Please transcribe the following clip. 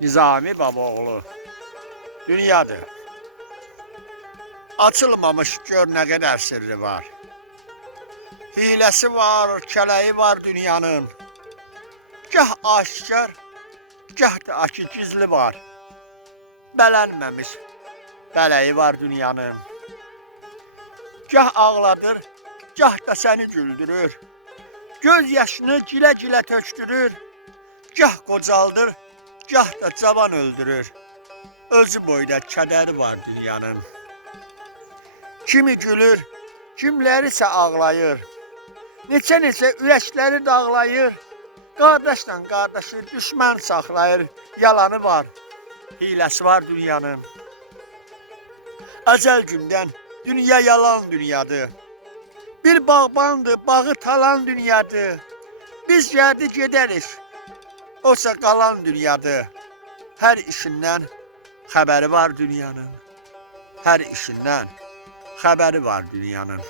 Nizami Babaoğlu. Dünyadır. Açılmamış gör nə qədər sirri var. Hiləsi var, kələyi var dünyanın. Gah aşkar, gah da açı gizli var. Bələnməmiş bələyi var dünyanın. Gah ağladır, gah da səni güldürür. Göz yaşını gilə-gilə tökdürür. Gah qocaldır, gah da cavan öldürür. Özü boyda kədəri var dünyanın. Kimi gülür, kimləri isə ağlayır. Neçə-neçə ürəkləri dağlayır. Qardaşla qardaşı düşmən saxlayır. Yalanı var, hiləsi var dünyanın. Əcəl gündən dünya yalan dünyadır. Bir bağbandır, bağı talan dünyadır. Biz gəldi gedərik, olsa qalan dünyadır. Hər işindən xəbəri var dünyanın. Hər işindən xəbəri var dünyanın.